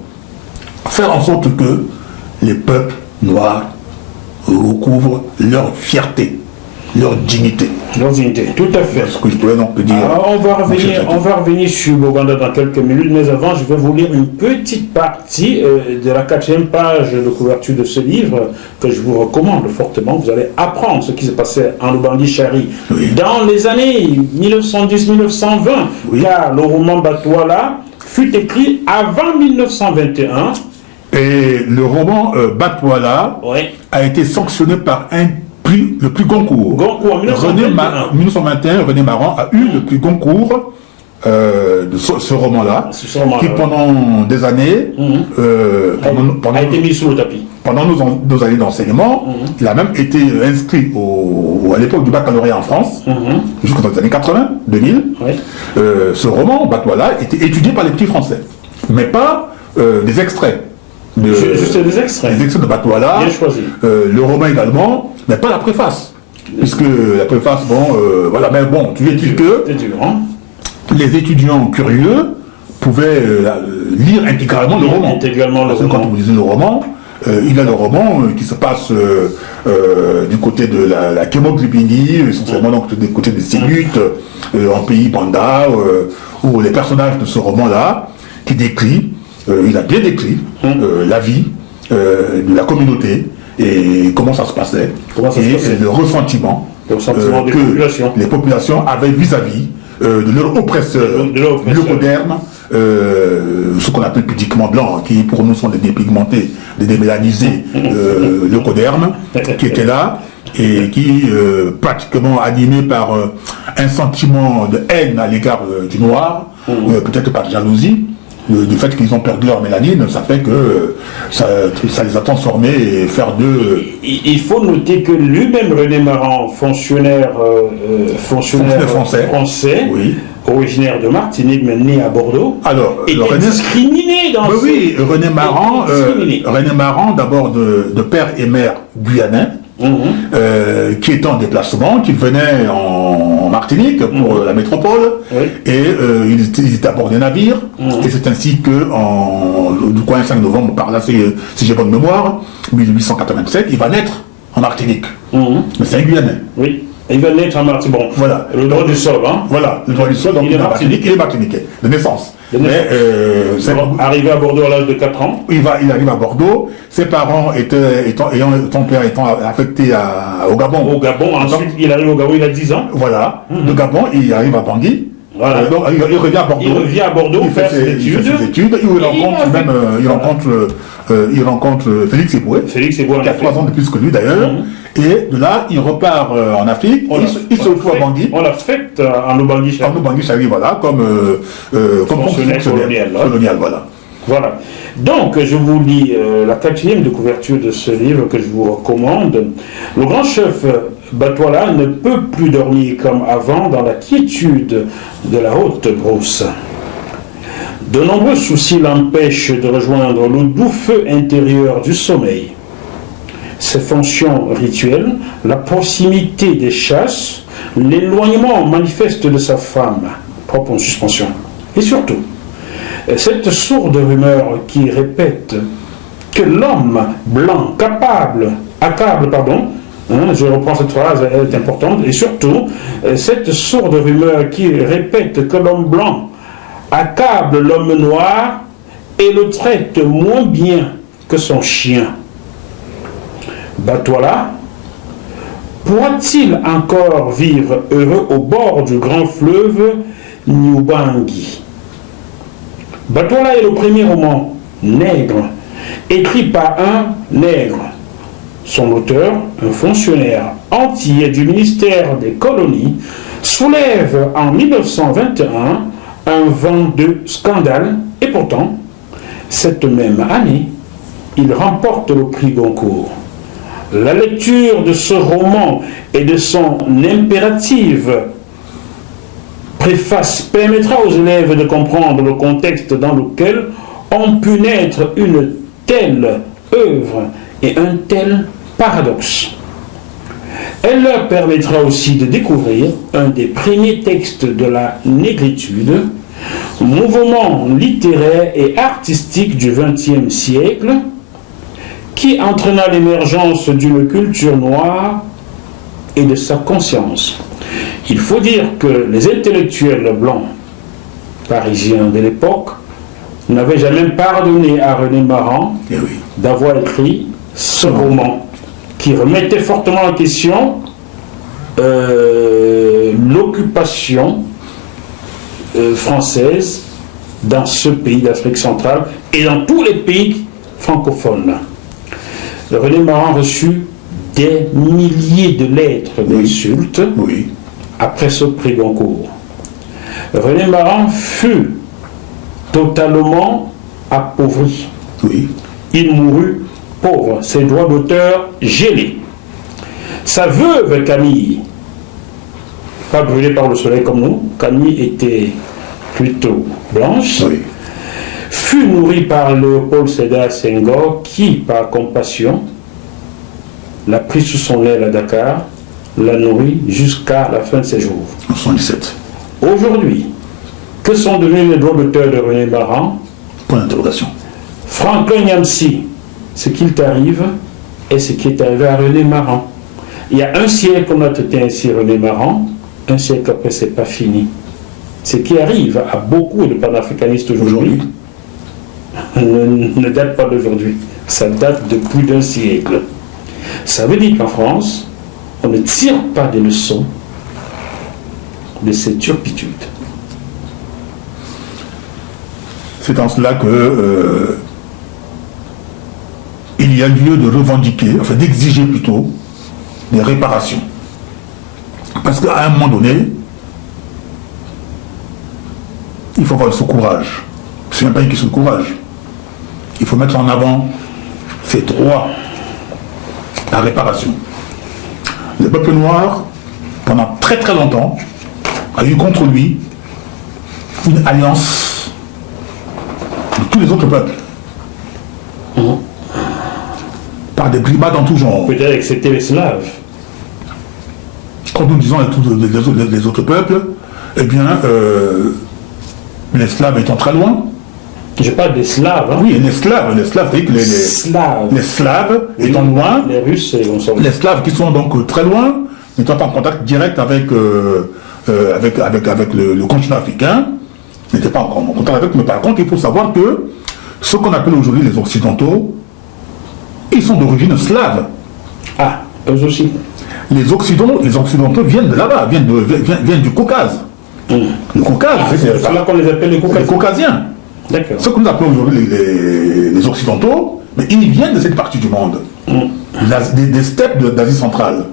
faire en sorte que les peuples noirs recouvrent leur fierté, leur dignité. Leur dignité, tout à fait. Ce que je pourrais donc te dire. Alors, on va revenir sur Boganda dans quelques minutes, mais avant, je vais vous lire une petite partie de la 4e page de couverture de ce livre que je vous recommande fortement. Vous allez apprendre ce qui se passait en Ubangui Chari dans les années 1910-1920, car le roman Batouala fut écrit avant 1921. Et le roman Batouala a été sanctionné par un prix, le prix Goncourt. Goncourt en 1921, René Maran a eu le prix Goncourt de ce roman-là, qui pendant des années a été mis sous le tapis. Pendant nos années d'enseignement, il a même été inscrit à l'époque du baccalauréat en France, jusqu'aux années 80, 2000. Ce roman, Batouala, était étudié par les petits Français, mais pas des extraits. Juste des extraits. Les extraits de Batouala, le roman également, mais pas la préface. Puisque la préface, voilà, mais bon, tu dis que les étudiants curieux pouvaient lire intégralement le roman. Parce que quand vous lisez le roman, il y a le roman qui se passe du côté de la Kémoglibini, essentiellement donc du côté des Sénutes, en pays Banda, où les personnages de ce roman-là, qui décrit, il a bien décrit la vie de la communauté et comment ça se passait, et le ressentiment que les populations avaient vis-à-vis de leur oppresseur, le Leucoderme, ce qu'on appelle pudiquement blanc, qui pour nous sont des dépigmentés, des démélanisés Leucoderme, qui étaient là et qui, pratiquement animés par un sentiment de haine à l'égard du noir, peut-être par jalousie, du fait qu'ils ont perdu leur mélanine, ça fait que ça les a transformés et faire d'eux... Il faut noter que lui-même, René Maran, fonctionnaire français, originaire de Martinique, mais né à Bordeaux, était discriminé dans ce... Oui, René Maran, d'abord de père et mère guyanais, qui était en déplacement, qui venait en Martinique pour la métropole, et ils étaient à bord des navires, et c'est ainsi que du 5 novembre, par là, si j'ai bonne mémoire, 1887, il va naître en Martinique. Mais c'est un Guyanais. Oui. Il va naître en Martinique. Bon, voilà. Le droit du sol, hein. Voilà, le droit du sol, donc il est martiniquais, de naissance. Mais arrivé à Bordeaux à l'âge de 4 ans. Il arrive à Bordeaux. Ses parents son père étant affecté au Gabon. Au Gabon, ensuite il arrive au Gabon, il a 10 ans. Voilà. De Gabon, il arrive à Bangui. Voilà. Donc il revient à Bordeaux. Il fait ses études. Il rencontre Félix Eboué. Qui a 3 ans de plus que lui d'ailleurs. Et de là, il repart en Afrique. Il se retrouve à Bangui. On l'a fait en Ubangui Chari. En Ubangui Chari, voilà, comme fonctionnaire colonial, voilà. Voilà. Donc, je vous lis la 4e de couverture de ce livre que je vous recommande. Le grand chef Batouala ne peut plus dormir comme avant dans la quiétude de la haute brousse. De nombreux soucis l'empêchent de rejoindre le doux feu intérieur du sommeil. Ses fonctions rituelles, la proximité des chasses, l'éloignement manifeste de sa femme, propre en suspension, et surtout, Cette sourde rumeur qui répète que l'homme blanc je reprends cette phrase, elle est importante, et surtout, cette sourde rumeur qui répète que l'homme blanc accable l'homme noir et le traite moins bien que son chien. Batouala pourra-t-il encore vivre heureux au bord du grand fleuve Niubangi? Batouala est le premier roman nègre écrit par un nègre. Son auteur, un fonctionnaire antillais du ministère des colonies, soulève en 1921 un vent de scandale et pourtant, cette même année, il remporte le prix Goncourt. La lecture de ce roman et de son impérative préface permettra aux élèves de comprendre le contexte dans lequel ont pu naître une telle œuvre et un tel paradoxe. Elle leur permettra aussi de découvrir un des premiers textes de la négritude, mouvement littéraire et artistique du XXe siècle, qui entraîna l'émergence d'une culture noire et de sa conscience. Il faut dire que les intellectuels blancs parisiens de l'époque n'avaient jamais pardonné à René Maran d'avoir écrit ce roman qui remettait fortement en question l'occupation française dans ce pays d'Afrique centrale et dans tous les pays francophones. René Maran reçut des milliers de lettres d'insultes après ce prix Goncourt. René Maran fut totalement appauvri. Il mourut pauvre, ses droits d'auteur gelés. Sa veuve Camille, pas brûlée par le soleil comme nous, Camille était plutôt blanche, fut nourrie par Léopold Sédar Senghor qui, par compassion, l'a pris sous son aile à Dakar, l'a nourrie jusqu'à la fin de ses jours. En 1917. Aujourd'hui, que sont devenus les droits d'auteur de René Maran? Point d'interrogation. Franklin Nyamsi, ce qu'il t'arrive est ce qui est arrivé à René Maran. Il y a un siècle qu'on a traité ainsi René Maran, un siècle après c'est pas fini. Ce qui arrive à beaucoup de panafricanistes aujourd'hui ne date pas d'aujourd'hui, ça date de plus d'un siècle. Ça veut dire qu'en France, on ne tire pas des leçons de cette turpitude. C'est en cela que il y a lieu de revendiquer, enfin d'exiger plutôt, des réparations. Parce qu'à un moment donné, il faut avoir ce courage. C'est un pays qui se courage. Il faut mettre en avant ses droits à réparation. Le peuple noir, pendant très très longtemps, a eu contre lui une alliance de tous les autres peuples. Par des brimades en tout genre. Peut-être que c'était les Slaves. Quand nous disons les autres peuples, eh bien, les Slaves étant très loin. Je parle des Slaves. Hein. Oui, les Slaves, c'est-à-dire que les Slaves étant loin. Les Russes, les Slaves qui sont donc très loin, n'étant pas en contact direct avec le continent africain, n'étaient pas en contact avec. Mais par contre, il faut savoir que ce qu'on appelle aujourd'hui les Occidentaux, ils sont d'origine slave. Ah, eux aussi. Les Occidentaux viennent de là-bas, viennent du Caucase. Le Caucase, c'est là qu'on les appelle les Caucasiens. D'accord. Ce que nous appelons aujourd'hui les Occidentaux, mais ils viennent de cette partie du monde. Des steppes d'Asie centrale.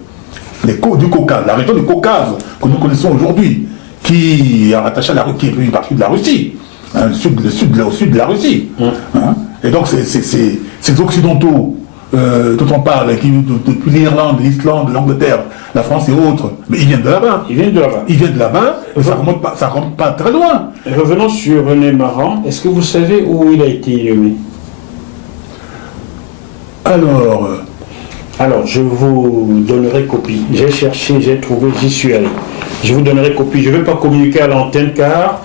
Du Caucase, la région du Caucase que nous connaissons aujourd'hui, qui est rattachée à qui est une partie de la Russie, hein, au sud de la Russie. Hein. Et donc ces Occidentaux dont on parle, depuis l'Irlande, l'Islande, l'Angleterre, la France et autres, mais ils viennent de là-bas. Ils viennent de là-bas, et ça remonte pas très loin. Revenons sur René Maran. Est-ce que vous savez où il a été inhumé? Alors, je vous donnerai copie. J'ai cherché, j'ai trouvé, j'y suis allé. Je vous donnerai copie. Je ne vais pas communiquer à l'antenne car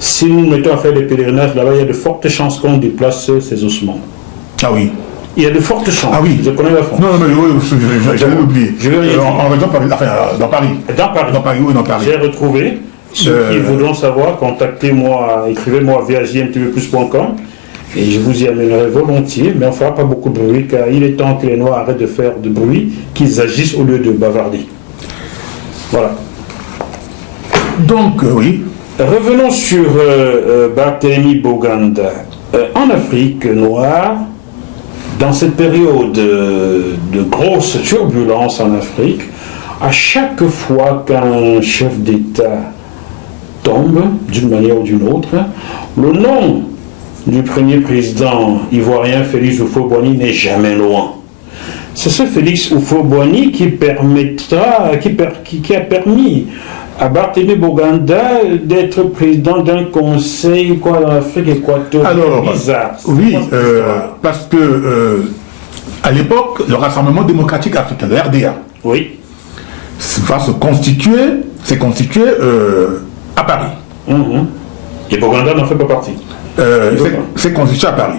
si nous nous mettons à faire des pèlerinages là-bas, il y a de fortes chances qu'on déplace ces ossements. Ah oui. Il y a de fortes chances. Ah oui. Je connais la France. Non, mais oui, j'allais l'oublier. Je vais rien dire. En région, enfin, dans Paris. Dans Paris. Dans Paris, oui, dans Paris. J'ai retrouvé. Ceux qui voudront savoir, contactez-moi, écrivez-moi via jmtvplus.com et je vous y amènerai volontiers, mais on ne fera pas beaucoup de bruit car il est temps que les Noirs arrêtent de faire de bruit, qu'ils agissent au lieu de bavarder. Voilà. Donc, oui. Revenons sur Barthélemy Boganda. En Afrique noire, dans cette période de grosse turbulence en Afrique, à chaque fois qu'un chef d'État tombe, d'une manière ou d'une autre, le nom du premier président ivoirien Félix Houphouët-Boigny n'est jamais loin. C'est ce Félix Houphouët-Boigny qui a permis à Barthélemy Boganda d'être président d'un conseil dans l'Afrique équatoriale. Alors, bizarre. Oui, parce que à l'époque, le Rassemblement démocratique africain, le RDA, Oui. s'est constitué à Paris. Mhm. Et Boganda n'en fait pas partie. C'est constitué à Paris.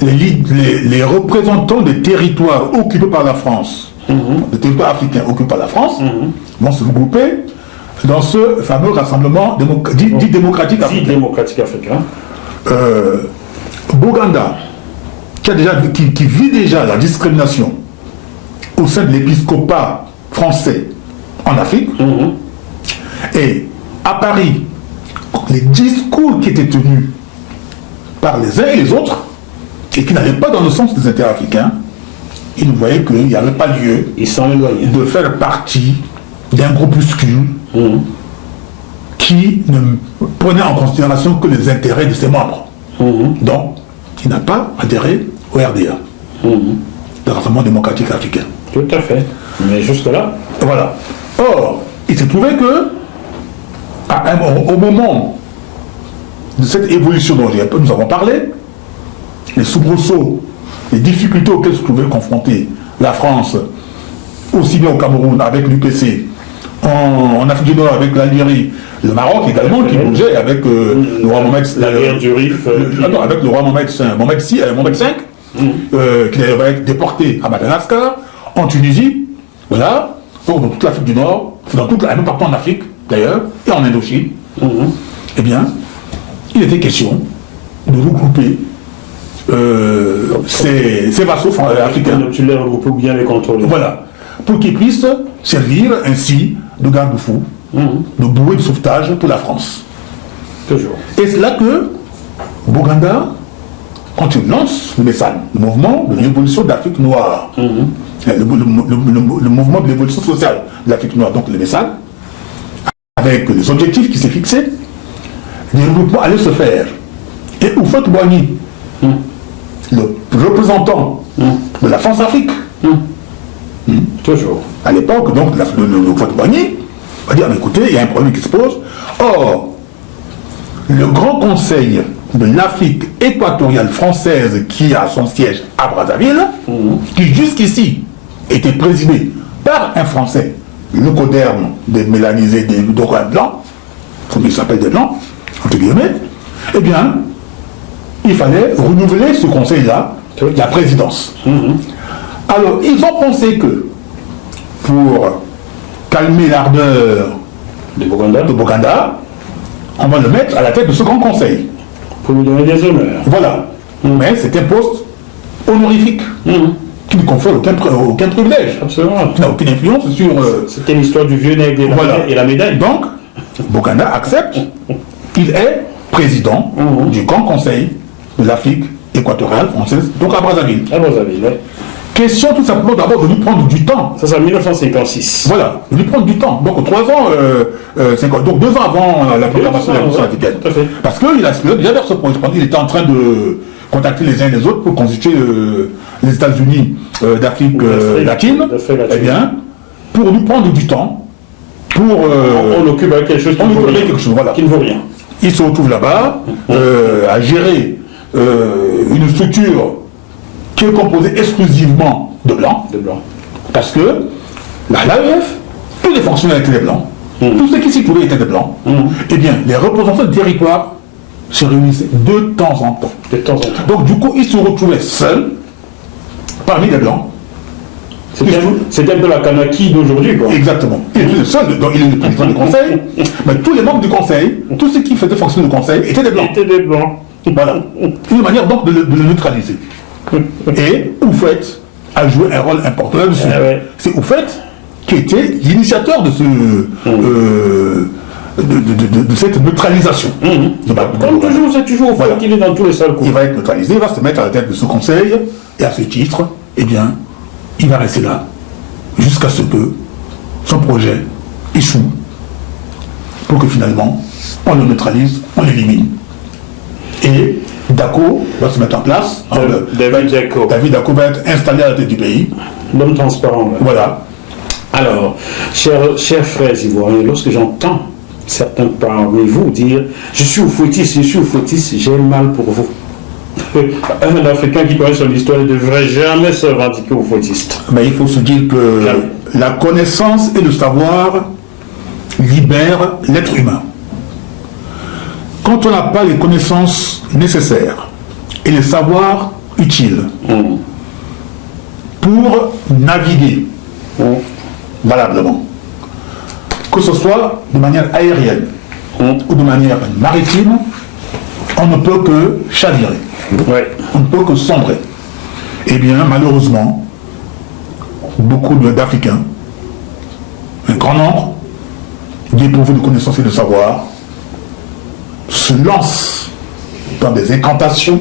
Les représentants des territoires occupés par la France, des territoires africains occupés par la France, vont se regrouper dans ce fameux rassemblement dit démocratique Dit africain. démocratique africain. Boganda, qui vit déjà la discrimination au sein de l'épiscopat français en Afrique, et à Paris, les discours qui étaient tenus par les uns et les autres, et qui n'allaient pas dans le sens des intérêts africains, ils voyaient qu'il n'y avait pas lieu Ils sont éloignés. de faire partie d'un groupuscule qui ne prenait en considération que les intérêts de ses membres. Donc, il n'a pas adhéré au RDA, le Rassemblement démocratique africain. Tout à fait. Mais jusque-là, Voilà. Or, il s'est trouvé que, au moment de cette évolution dont nous avons parlé, les soubresauts, les difficultés auxquelles se trouvait confrontée la France, aussi bien au Cameroun avec l'UPC, en Afrique du Nord avec l'Algérie, le Maroc également qui bougeait avec le roi Mohamed la guerre du Rif. avec le roi Mohamed V, qui d'ailleurs va être déporté à Madagascar, en Tunisie, voilà, donc dans toute l'Afrique du Nord, même partout en Afrique d'ailleurs, et en Indochine, eh bien, il était question de regrouper ces vassaux africains. Tu les regroupes ou bien les contrôler. Voilà, pour qu'ils puissent servir ainsi de garde-fou, de bouée de sauvetage pour la France. Toujours. Et c'est là que Boganda, quand il lance le MESAN, le mouvement de l'évolution de l'Afrique noire, le mouvement de l'évolution sociale de l'Afrique noire, donc le MESAN, avec les objectifs qui s'est fixés, les regroupements allaient se faire. Et Houphouët-Boigny, le représentant de la France-Afrique, Toujours. à l'époque, donc, le Houphouët-Boigny va dire, mais écoutez, il y a un problème qui se pose. Or, le Grand Conseil de l'Afrique équatoriale française, qui a son siège à Brazzaville, qui jusqu'ici était présidé par un Français, le coderme des mélanisés des Dorois blancs, comme il s'appelle des blancs, entre guillemets, eh bien, il fallait renouveler ce conseil-là, la présidence. Alors, ils ont pensé que, pour calmer l'ardeur De Boganda. de Boganda, on va le mettre à la tête de ce grand conseil. Pour lui donner des honneurs. Voilà. Mais c'est un poste honorifique, qui ne confère aucun privilège, Absolument. qui n'a aucune influence sur... C'était l'histoire du vieux nègre et la médaille. Donc, Boganda accepte, il est président du Grand Conseil de l'Afrique équatoriale française, donc à Brazzaville. À Brazzaville, oui. Question tout simplement d'abord de lui prendre du temps. Ça, c'est en 1956. Voilà, de lui prendre du temps. Donc 3 ans, donc 2 ans avant la proclamation de la Révolution africaine. Tout à fait. Parce qu'il a déjà vers ce point, je pense qu'il était en train de contacter les uns et les autres pour constituer les États-Unis d'Afrique latine. Eh bien, pour lui prendre du temps, pour... On occupe avec quelque chose voilà. qui ne vaut rien. Il se retrouve là-bas à gérer une structure qui est composée exclusivement de blancs. De blanc. Parce que l'AEF, tous les fonctionnaires étaient des blancs. Tous ceux qui s'y trouvaient étaient des Blancs. Eh bien, les représentants du territoire se réunissaient de temps en temps. Donc, du coup, ils se retrouvaient seuls parmi les Blancs. C'était un peu la Kanaki d'aujourd'hui, quoi. Exactement. Il était le seul, donc il est le président du conseil, mais tous les membres du conseil, tous ceux qui faisaient fonctionner le conseil étaient des Blancs. Voilà. Une manière donc de le neutraliser. Et Houphouët a joué un rôle important là-dessus. C'est Houphouët qui était l'initiateur de cette neutralisation. Comme toujours, c'est toujours Houphouët qui est dans tous les sales coups. Il va être neutralisé, il va se mettre à la tête de ce conseil, et à ce titre, eh bien, il va rester là jusqu'à ce que son projet échoue pour que finalement on le neutralise, on l'élimine. Et Dacko va se mettre en place. David Dacko va être installé à la tête du pays. L'homme transparent. Là. Voilà. Alors, chers frères ivoiriens, lorsque j'entends certains parmi vous dire « Je suis Houphouëtiste, j'ai mal pour vous ». Un Africain qui connaît son histoire ne devrait jamais se revendiquer Houphouëtiste. Mais il faut se dire que la connaissance et le savoir libèrent l'être humain. Quand on n'a pas les connaissances nécessaires et les savoirs utiles pour naviguer valablement, que ce soit de manière aérienne ou de manière maritime, on ne peut que chavirer. On ne peut que sombrer. Eh bien, malheureusement, beaucoup d'Africains, un grand nombre, dépourvus de connaissances et de savoir, se lancent dans des incantations,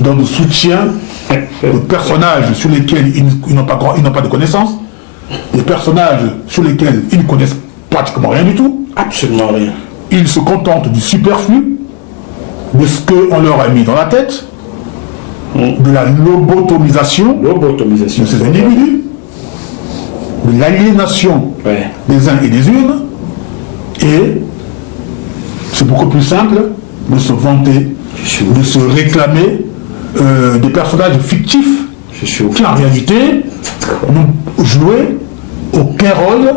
dans le soutien de personnages sur lesquels ils n'ont pas de connaissances, des personnages sur lesquels ils ne connaissent pratiquement rien du tout. Absolument rien. Ils se contentent du superflu, de ce qu'on leur a mis dans la tête, de la lobotomisation de ces individus, de l'aliénation des uns et des unes, et c'est beaucoup plus simple de se vanter, de se réclamer des personnages fictifs qui en réalité n'ont joué aucun rôle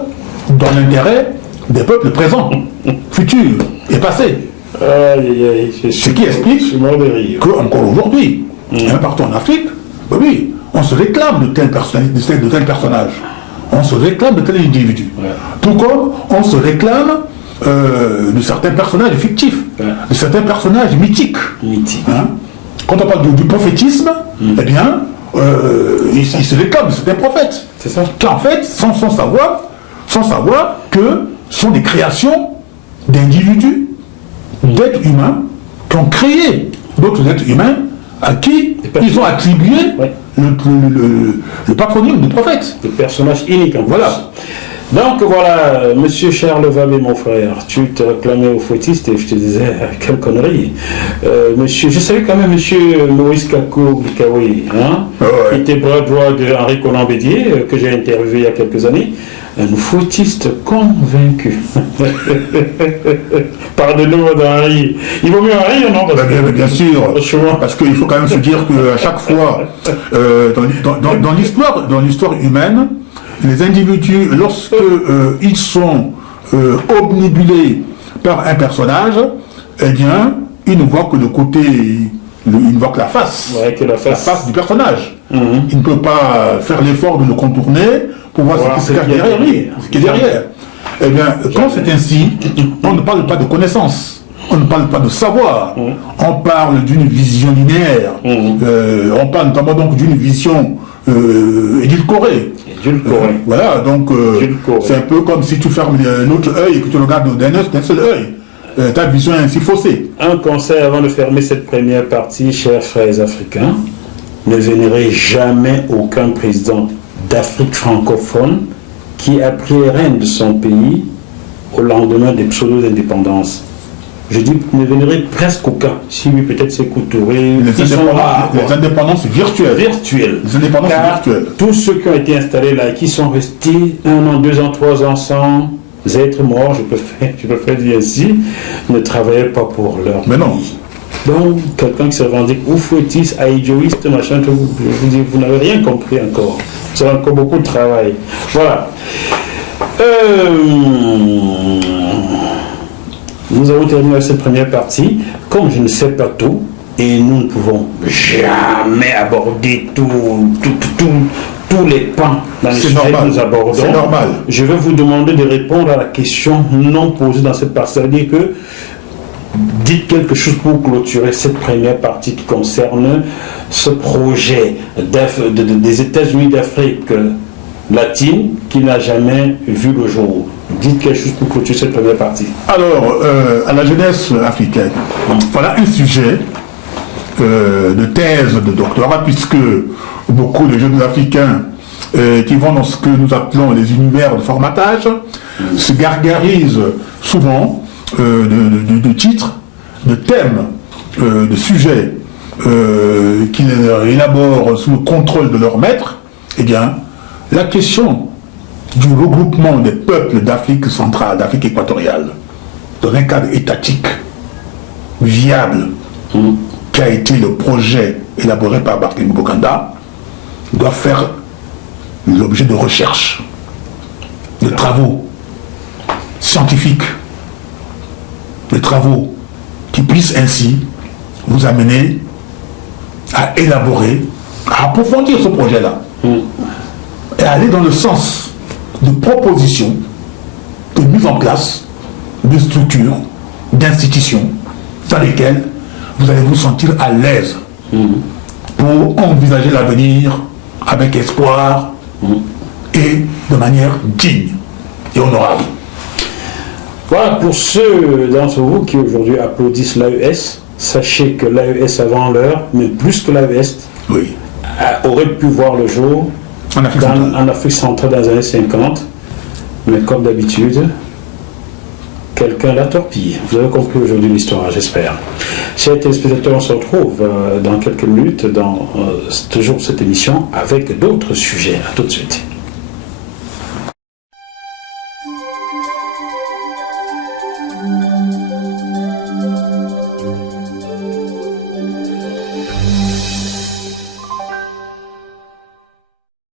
dans l'intérêt des peuples présents, futurs et passés. Ce qui explique qu'encore aujourd'hui, partout en Afrique, oui, on se réclame de tel personnage, on se réclame de tel individu. Tout comme on se réclame de certains personnages fictifs, de certains personnages mythiques. Quand on parle du prophétisme, eh bien, il se réclame de certains prophètes. C'est ça. Qui en fait, sans savoir que sont des créations d'individus, d'êtres humains, qui ont créé d'autres êtres humains à qui ils ont attribué le patronyme de prophète. Des personnages uniques. Voilà. Donc voilà, monsieur Charles Vabé, mon frère, tu te réclamais au fouettiste et je te disais, quelle connerie. Monsieur, je savais quand même monsieur Maurice Kakou Blikaoui, qui était bras droit de Henri Conan Bédier, que j'ai interviewé il y a quelques années. Un fouettiste convaincu. Pardonnez-moi d'Henri. Il vaut mieux Henri ou non? Bien sûr. Parce qu'il faut quand même se dire qu'à chaque fois, dans l'histoire humaine, les individus, lorsque ils sont obnubilés par un personnage, eh bien, ils ne voient que le côté, ils ne voient que la face, la face du personnage. Ils ne peuvent pas faire l'effort de le contourner pour voir ce qui est derrière. Eh bien, quand c'est ainsi, on ne parle pas de connaissance, on ne parle pas de savoir, on parle d'une vision linéaire, on parle notamment donc d'une vision édulcorée. Voilà, donc c'est un peu comme si tu fermes l'autre œil et que tu regardes d'un seul œil. Ta vision est ainsi faussée. Un conseil avant de fermer cette première partie, chers frères africains, ne vénérez jamais aucun président d'Afrique francophone qui a pris les rênes de son pays au lendemain des pseudo-indépendances. Je dis, ne vénérez presque aucun. Si oui, peut-être c'est Couturé. Les indépendances virtuelles. Les indépendances virtuelles. Tous ceux qui ont été installés là, qui sont restés 1 an, 2 ans, 3 ans sans être morts, je peux faire dire ainsi, ne travaillaient pas pour leur pays. Mais non. Donc, quelqu'un qui se revendique ou fouettiste, aïdioïste, machin, vous n'avez rien compris encore. Vous avez encore beaucoup de travail. Voilà. Nous avons terminé cette première partie. Comme je ne sais pas tout, et nous ne pouvons jamais aborder tous les pans dans les sujets que nous abordons. C'est normal. Je vais vous demander de répondre à la question non posée dans cette partie. C'est-à-dire que dites quelque chose pour clôturer cette première partie qui concerne ce projet des États-Unis d'Afrique latine qui n'a jamais vu le jour. Dites quelque chose pour clôturer cette première partie. Alors, à la jeunesse africaine, voilà un sujet de thèse, de doctorat, puisque beaucoup de jeunes africains qui vont dans ce que nous appelons les univers de formatage se gargarisent souvent de titres, de thèmes, de sujets qu'ils élaborent sous le contrôle de leur maître. Eh bien, la question du regroupement des peuples d'Afrique centrale, d'Afrique équatoriale, dans un cadre étatique viable, qui a été le projet élaboré par Barthélémy Bokanda, doit faire l'objet de recherches, de travaux scientifiques, de travaux qui puissent ainsi vous amener à élaborer, à approfondir ce projet-là, et à aller dans le sens de propositions, de mise en place de structures, d'institutions dans lesquelles vous allez vous sentir à l'aise pour envisager l'avenir avec espoir et de manière digne et honorable. Voilà, pour ceux d'entre vous qui aujourd'hui applaudissent l'AES, sachez que l'AES avant l'heure, mais plus que l'AES, aurait pu voir le jour en Afrique centrale dans les années 50, mais comme d'habitude, quelqu'un l'a torpille. Vous avez compris aujourd'hui l'histoire, j'espère. Chers téléspectateurs, on se retrouve dans quelques minutes dans toujours cette émission avec d'autres sujets. À tout de suite.